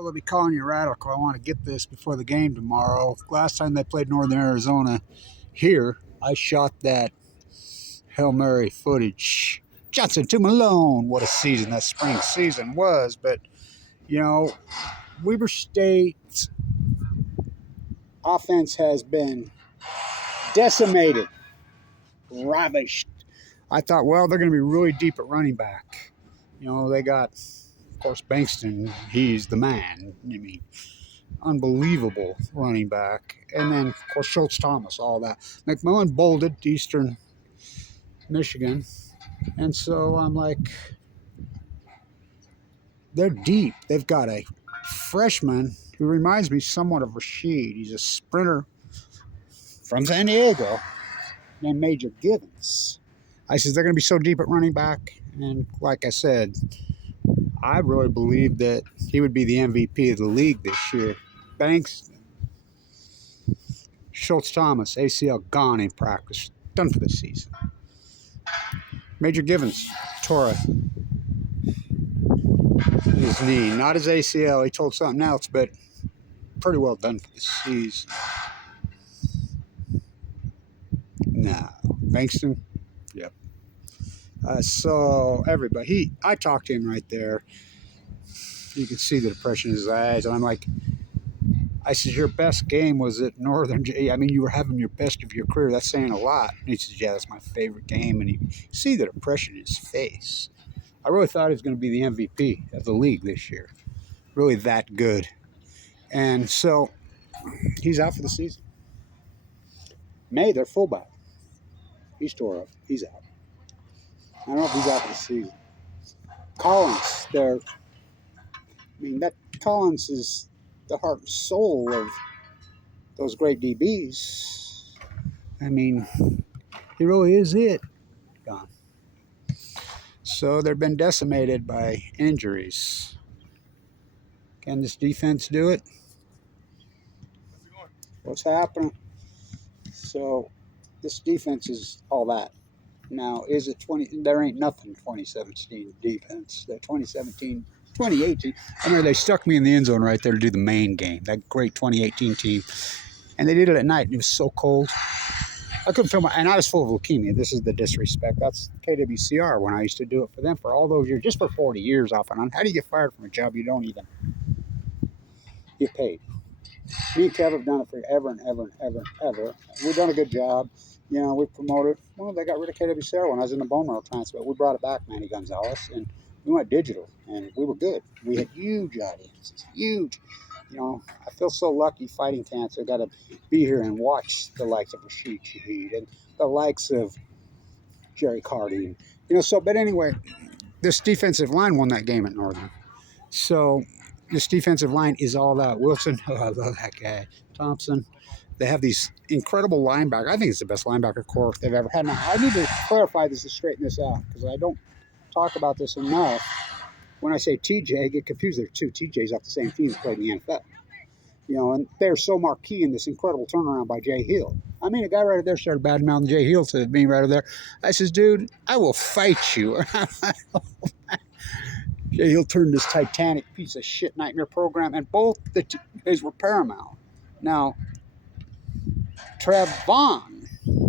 Well, they'll be calling you radical. I want to get this before the game tomorrow. Last time they played Northern Arizona here, I shot that Hail Mary footage. Johnson to Malone. What a season that spring season was. But, you know, Weber State's offense has been decimated, ravished. I thought, well, they're going to be really deep at running back. You know, they got, of course, Bankston. He's the man. I mean, unbelievable running back. And then, of course, Schultz Thomas, all that. McMillan bolted to Eastern Michigan. And so I'm like, they're deep. They've got a freshman who reminds me somewhat of Rashid. He's a sprinter from San Diego named Major Givens. I said, they're going to be so deep at running back. And like I said, I really believe that he would be the MVP of the league this year. Banks, Schultz Thomas, ACL gone in practice, done for the season. Major Givens, tore his knee, not his ACL. He told something else, but pretty well done for the season. Now, Bankston, yep. So everybody, I talked to him right there. You could see the depression in his eyes, and I'm like, I said, your best game was at Northern. I mean, you were having your best of your career. That's saying a lot. And he says, yeah, that's my favorite game. And you see the depression in his face. I really thought he was going to be the MVP of the league this year. Really that good. And so he's out for the season. May, their fullback. He's tore up. He's out. I don't know if he's out for the season. Collins, that Collins is the heart and soul of those great DBs. I mean, he really is it. Gone. So they've been decimated by injuries. Can this defense do it? What's happening? So this defense is all that. Now, is it 20? There ain't nothing 2017 defense. The 2017, 2018. I remember they stuck me in the end zone right there to do the main game. That great 2018 team. And they did it at night, and it was so cold. I couldn't feel and I was full of leukemia. This is the disrespect. That's KWCR when I used to do it for them for all those years, just for 40 years off and on. How do you get fired from a job you don't even get paid? Me and Kev have done it forever and ever and ever and ever. We've done a good job. You know, we promoted. Well, they got rid of KWCR when I was in the bone marrow transplant. We brought it back, Manny Gonzalez, and we went digital, and we were good. We had huge audiences, huge. You know, I feel so lucky fighting cancer. Got to be here and watch the likes of Rashid Shaheed and the likes of Jerry Carty. You know, so, but anyway, this defensive line won that game at Northern. So this defensive line is all that. Wilson, oh, I love that guy. Thompson. They have these incredible linebackers. I think it's the best linebacker corps they've ever had. Now, I need to clarify this to straighten this out because I don't talk about this enough. When I say TJ, I get confused. There are two TJs off the same team that played in the NFL. You know, and they're so marquee in this incredible turnaround by Jay Hill. I mean, a guy right there started badmouthing Jay Hill to me right over there. I says, dude, I will fight you. Jay Hill turned this Titanic piece of shit nightmare program, and both the TJs were paramount. Now, Trevon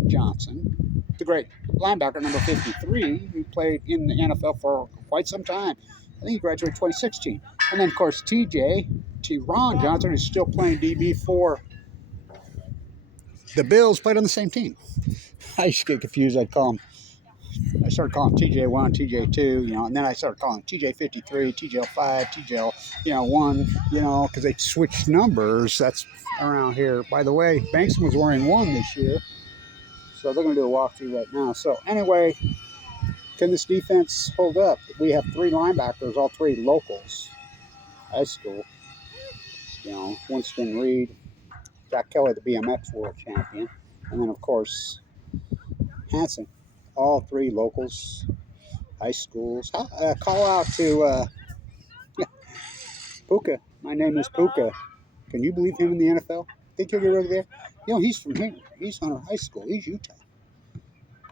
Johnson, the great linebacker, number 53, who played in the NFL for quite some time. I think he graduated 2016. And then, of course, Ron Johnson, who's still playing DB for the Bills, played on the same team. I used to get confused. I started calling TJ1, TJ2, you know, and then I started calling TJ53, TJ5, TJ, 1, you know, because they switched numbers. That's around here. By the way, Bankston was wearing 1 this year, so they're going to do a walkthrough right now. So anyway, can this defense hold up? We have 3 linebackers, all 3 locals, high school. You know, Winston Reed, Jack Kelly, the BMX world champion, and then of course Hanson. All 3 locals, high schools. Call out to Puka. My name is Puka. Can you believe him in the NFL? Think he'll get over there? You know, he's from here. He's Hunter High School. He's Utah.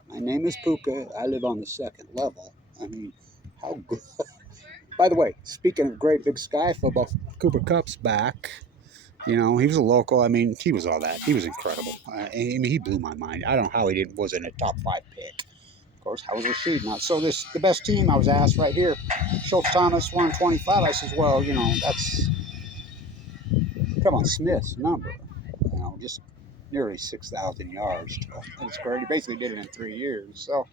My name is Puka. I live on the 2nd level. I mean, how good. By the way, speaking of great big sky football, Cooper Kupp's back. You know, he was a local. I mean, he was all that. He was incredible. I mean, he blew my mind. I don't know how he wasn't a top 5 pick. Of course, how was Rashid not? So the best team I was asked right here, Schultz Thomas 125. I says, well, you know, that's come on Smith's number. You know, just nearly 6,000 yards. That's great. He basically did it in 3 years. So,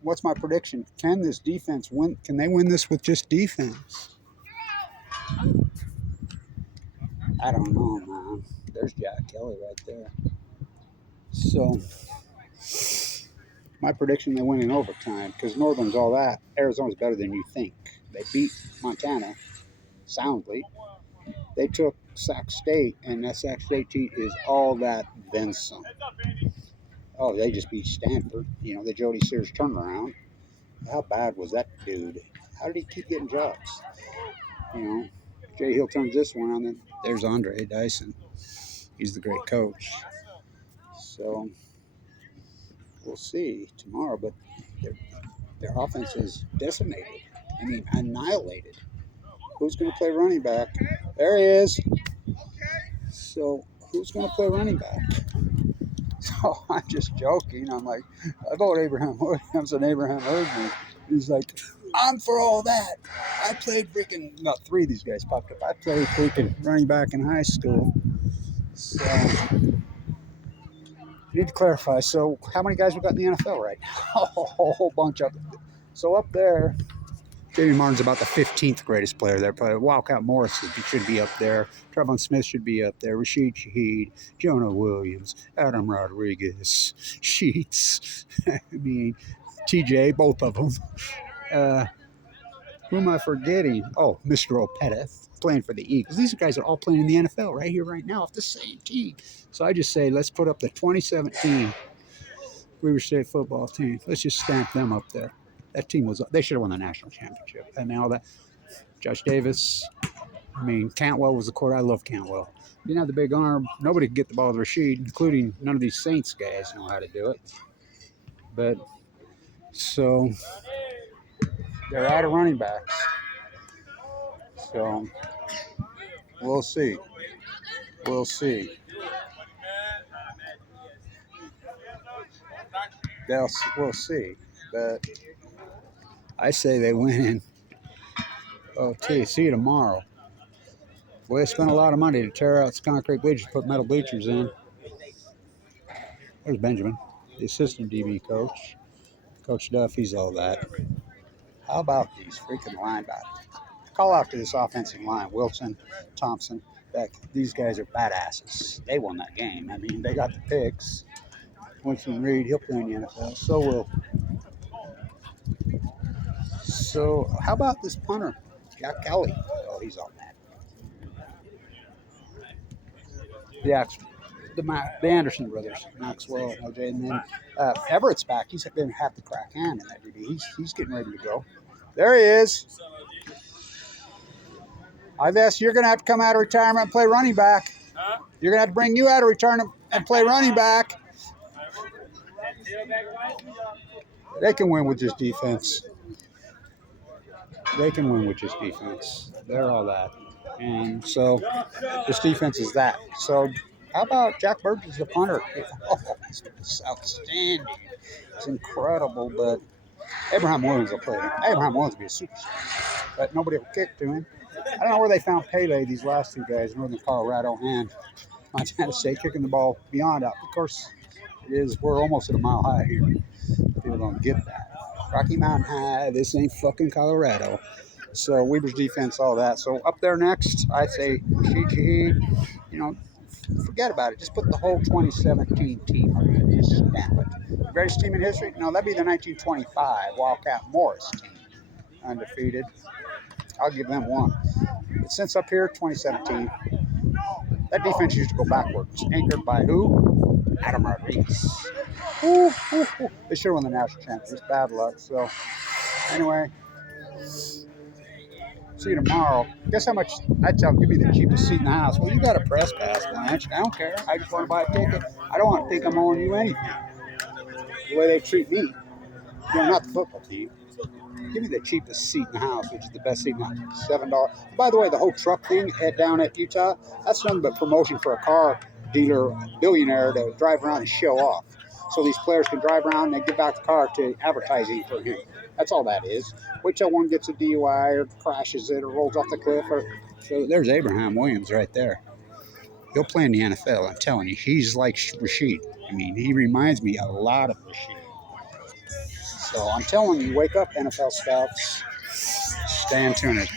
what's my prediction? Can this defense win? Can they win this with just defense? I don't know, man. There's Jack Kelly right there. So, my prediction, they win in overtime because Northern's all that. Arizona's better than you think. They beat Montana soundly. They took Sac State, and that Sac State team is all that then some. Oh, they just beat Stanford. You know, the Jody Sears turnaround. How bad was that dude? How did he keep getting jobs? You know, Jay Hill turns this one on, then there's Andre Dyson. He's the great coach. So we'll see tomorrow, but their offense is decimated. I mean, annihilated. Who's going to play running back? There he is. So who's going to play running back? So I'm just joking. I'm like, I vote Abraham Williams, and Abraham heard me. He's like, I'm for all that. I played freaking, about 3 of these guys popped up. I played freaking running back in high school. So, need to clarify. So, how many guys we got in the NFL right now? A whole bunch of them. So, up there, Jamie Martin's about the 15th greatest player there. But Wildcat Morris should be up there. Trevon Smith should be up there. Rashid Shaheed, Jonah Williams, Adam Rodriguez, Sheets. I mean, TJ, both of them. Who am I forgetting? Oh, Mr. Opetith playing for the Eagles. These guys are all playing in the NFL right here, right now, off the same team. So I just say, let's put up the 2017 Weaver State football team. Let's just stamp them up there. That team they should have won the national championship. And now that Josh Davis, I mean, Cantwell was the quarterback. I love Cantwell. He didn't have the big arm. Nobody could get the ball to Rashid, including none of these Saints guys know how to do it. But so they're out of running backs. So we'll see. We'll see. We'll see. But I say they win. Okay, see you tomorrow. Boy, I spent a lot of money to tear out concrete bleachers, put metal bleachers in. There's Benjamin, the assistant DB coach. Coach Duff, he's all that. How about these freaking linebackers? Call out to this offensive line. Wilson, Thompson, Beck. These guys are badasses. They won that game. I mean, they got the picks. Winston Reed, he'll play in the NFL. So will. So, how about this punter, Jack Kelly? Oh, he's all that. The Anderson brothers, Maxwell, OJ, and then Everett's back. He's been half the crack hand in that DB. He's getting ready to go. There he is. I've asked, you're going to have to come out of retirement and play running back. Huh? You're going to have to bring you out of retirement and play running back. They can win with just defense. They can win with just defense. They're all that. And so this defense is that. So how about Jack Burgess, the punter? Oh, it's outstanding. It's incredible, but Abraham Williams will play. Abraham Williams will be a superstar, but nobody will kick to him. I don't know where they found Pele, these last 2 guys, Northern Colorado and Montana State, kicking the ball beyond out. Of course, we're almost at a mile high here. People don't get that. Rocky Mountain High, this ain't fucking Colorado. So Weber's defense, all that. So up there next, I'd say Rashid Shaheed, you know, forget about it. Just put the whole 2017 team up there. Just stamp it. The greatest team in history? No, that'd be the 1925 Wildcat Morris team. Undefeated. I'll give them one. But since up here, 2017, that defense used to go backwards. Anchored by who? Adam Rodriguez. Ooh. They should have won the national championship. Bad luck. So, anyway, see you tomorrow. Guess how much? Give me the cheapest seat in the house. Well, you got a press pass, Blanch. I don't care. I just want to buy a ticket. I don't want to think I'm owing you anything. The way they treat me. Not the football team. Give me the cheapest seat in the house, which is the best seat in the house. $7. By the way, the whole truck thing down at Utah, that's nothing but promotion for a car dealer billionaire to drive around and show off. So these players can drive around and they give back the car to advertising for him. That's all that is. Wait till one gets a DUI or crashes it or rolls off the cliff. So there's Abraham Williams right there. He'll play in the NFL, I'm telling you. He's like Rashid. I mean, he reminds me a lot of Rashid. So I'm telling you, wake up, NFL scouts. Stay tuned.